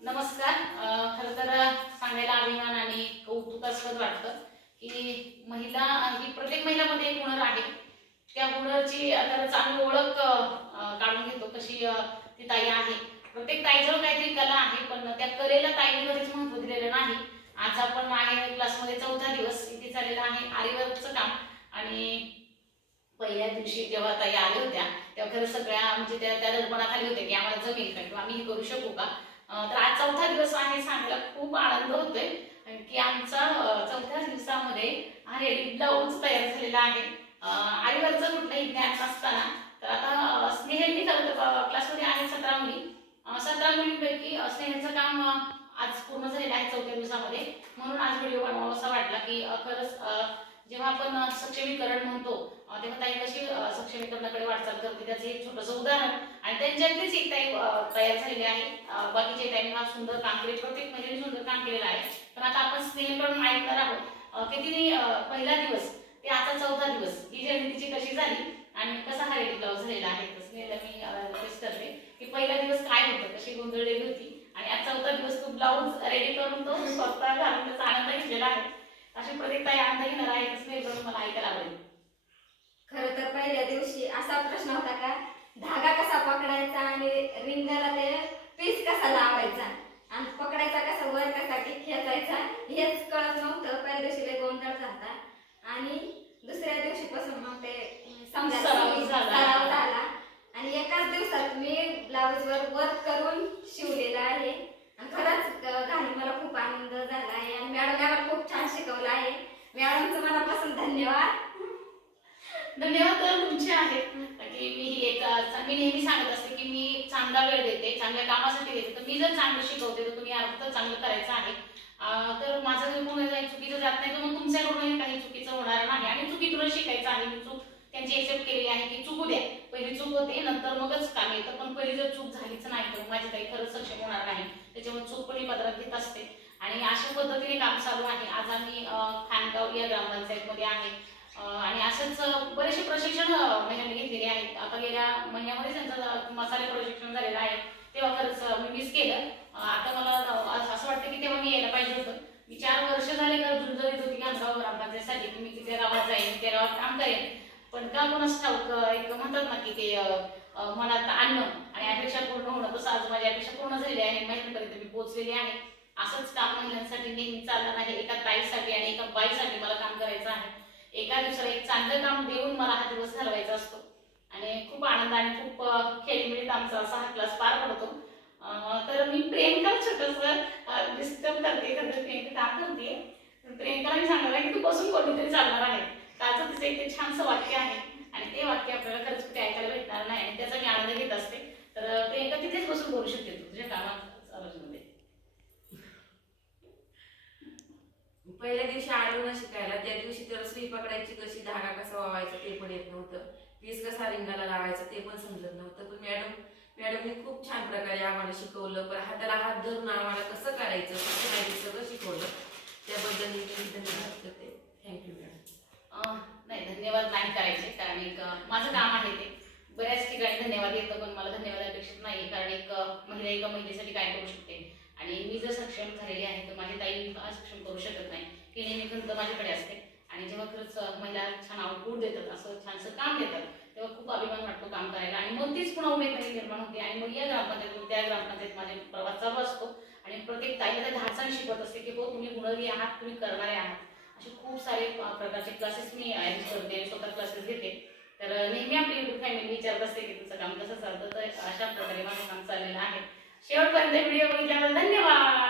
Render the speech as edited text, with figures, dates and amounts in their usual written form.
नमस्कार. खरं तर सांगायला अभिमान आणि कौतुकास्पद वाटतं की महिला ही प्रत्येक महिलामध्ये एक हुनर आहे. त्या हुनरची खरंच आम्ही ओळख काढून घेतो कशी ती ताई आहे. प्रत्येक ताईजवळ काहीतरी कला आहे, पण त्या कलेला ताईने कधीच महत्त्व दिलेलं नाही. आज आपण आहे क्लासमध्ये 4था दिवस इथे चाललेला आहे आरीवर्कचं काम. आणि पहिल्या दिवशी जेव्हा ताई आल्या होत्या तेव्हा खरं सगळ्या म्हणजे त्या दडपणात आले होते की आम्हाला जमेल का किंवा आम्ही हे करू शकू का. तर आज 4था दिवस आहे. सांगायला खूप आनंद होतोय की आमचा 4थ्या दिवसामध्ये हा रेडी ब्लाऊज तयार झालेला आहे. आरीवरचं कुठलंही ज्ञान नसताना तर आता स्नेहलनी क्लासमध्ये आहे 17 मुली. 17 मुलींपैकी स्नेहलचं काम आज पूर्ण झालेलं आहे 4थ्या दिवसामध्ये. म्हणून आज व्हिडिओ बनवावा असा वाटला की खरंच जेव्हा आपण सक्षमीकरण म्हणतो तेव्हा ताई कशी सक्षमीकरणाकडे वाटचाल करते त्याचं एक छोटंसं उदाहरण. आणि त्यांच्यातलीच एक ताई तयार झालेली आहे. बाकीच्या ताईंनी हा सुंदर काम केले, प्रत्येक महिलेने सुंदर काम केलेलं आहे. पण आता आपण स्नेहकडून ऐकणार आहोत की तिने पहिला दिवस ते आता 4था दिवस ही जर्नी तिची कशी झाली आणि कसा हा रेडी ब्लाऊज झालेला आहे. तर स्नेहला मी रिक्वेस्ट करते की पहिला दिवस काय होतं, कशी गोंधळलेली होती आणि आज 4था दिवस तो ब्लाऊज रेडी करून तो स्वतः घालून त्याचा आनंद घेतलेला आहे. अशी प्रत्येक ताई आनंद घेणार आहे. स्नेहकडून मला ऐकायला आवडेल. खरं तर पहिल्या दिवशी असा प्रश्न होता का धागा कसा पकडायचा आणि रिंगाला ते पीस कसा लावायचा आणि पकडायचा कसा वर कसा खेचायचा हेच कळत नव्हतं. पहिल्या दिवशी लय गोंधळ झाला आणि दुसऱ्या दिवशीपासून मग ते सराव झाला आणि एकाच दिवसात मी ब्लाऊजवर वर्क करून शिवलेला आहे. आणि खरंच घालून मला खूप आनंद झाला आहे आणि मॅडमने खूप छान शिकवलं आहे. मॅडमचं मनापासून धन्यवाद. धन्यवाद तर तुमचे आहेत की मी नेहमी सांगत असते की मी चांगला वेळ देते, चांगल्या कामासाठी देते. तर मी जर चांगलं शिकवते तर तुम्ही अर्थ चांगलं करायचं आहे. तर माझं जर कोणी काही चुकीचं जात नाही तर मग तुमच्याकडूनही काही चुकीचं होणार नाही आणि चुकीतून शिकायचं आहे. मी चूक त्यांची एक्सेप्ट केलेली आहे की चुकू द्या, पहिली चूक होते नंतर मगच काम येतं. पण पहिली जर चूक झालीच नाही तर माझी काही खरंच सक्षम होणार नाही. त्याच्यामुळे चूक पण पदरात घेत असते आणि अशा पद्धतीने काम चालू आहे. आज आम्ही खानगाव या ग्रामपंचायतमध्ये आहे आणि असंच बरेचसे प्रशिक्षण महिलांनी घेतलेले आहेत. आता गेल्या महिन्यामध्ये त्यांचं मसाले प्रशिक्षण झालेलं आहे. तेव्हा खरंच मी मिस केलं. आता मला असं वाटतं की तेव्हा मी यायला पाहिजे होतं. मी 4 वर्ष झाले घर झुंजत होती खानगाव ग्रामपंचायतसाठी की मी तिथे गावात जाईन, त्या गावात काम करेन. पण का कोणाच ठाऊक एक म्हणतात ना की ते मनात आणणं आणि अपेक्षा पूर्ण होणं, तसं आज माझी अपेक्षा पूर्ण झालेली आहे. महिलांपर्यंत मी पोहोचलेली आहे. असंच काम महिलांसाठी नेहमी चालणार आहे. एका ताईसाठी आणि एका बाईसाठी मला काम करायचं आहे. एका दिवसाला एक चांगलं काम देऊन मला हा दिवस घालवायचा असतो आणि खूप आनंद आणि खूप खेळीमेळीत आमचा असा हा क्लास पार पडतो. तर मी प्रियंका छोटंसं डिस्टर्ब करते, प्रियंका काम करते. प्रियंकाला मी सांगणार आहे की तू बसून कोणीतरी चालणार आहे. त्याचं तिचं एक छानसं वाक्य आहे आणि ते वाक्य आपल्याला खरंच कुठे ऐकायला भेटणार नाही आणि त्याचा मी आनंद घेत असते. तर प्रियंका तिथेच बसून बोलू शकते तू तुझ्या कामात आलोचनामध्ये. पहिल्या दिवशी आलो ना शिकायला, त्या दिवशी तर सुई पकडायची कशी, धागा कसा वावायचा ते पण येत नव्हतं, पीस कसा रिंगाला लावायचा ते पण समजत नव्हतं. पण मॅडमने खूप छान प्रकारे आम्हाला शिकवलं. पण हाताला हात धरून आम्हाला कसं करायचं कसं नाही सगळं शिकवलं. त्याबद्दल मी धन्यवाद करते. Thank you madam. नाही, धन्यवाद नाही करायचे कारण एक माझं काम आहे ते. बऱ्याच ठिकाणी धन्यवाद येतं पण मला धन्यवाद अपेक्षित नाही कारण एक महिला एका महिलेसाठी काय करू शकते आणि मी जर सक्षम झालेली आहे तर माझी ताई सक्षम करू शकत नाही. ही नेहमी खंत माझ्याकडे असते आणि जेव्हा खरंच महिला छान आउटपुट देतात, असं छानसं काम देतात तेव्हा खूप अभिमान वाटतो काम करायला आणि मग तीच पुन्हा उमेदवारी निर्माण होते आणि मग या ग्रामपंचायत त्या ग्रामपंचायत माझे प्रवास चालू असतो आणि प्रत्येक ताईला त्या धाडसाने शिकवत असते की हो तुम्ही गुणवरी आहात, तुम्ही करणारे आहात. असे खूप सारे प्रकारचे क्लासेस मी अरेंज करते, स्वतः क्लासेस घेते. तर नेहमी आपली युट्यूब फॅमिली विचारत असते की तुमचं काम कसं चालतं. तर अशा प्रकारे माझं काम चाललेलं आहे. शेवटपर्यंत व्हिडिओ बघितल्याबद्दल धन्यवाद.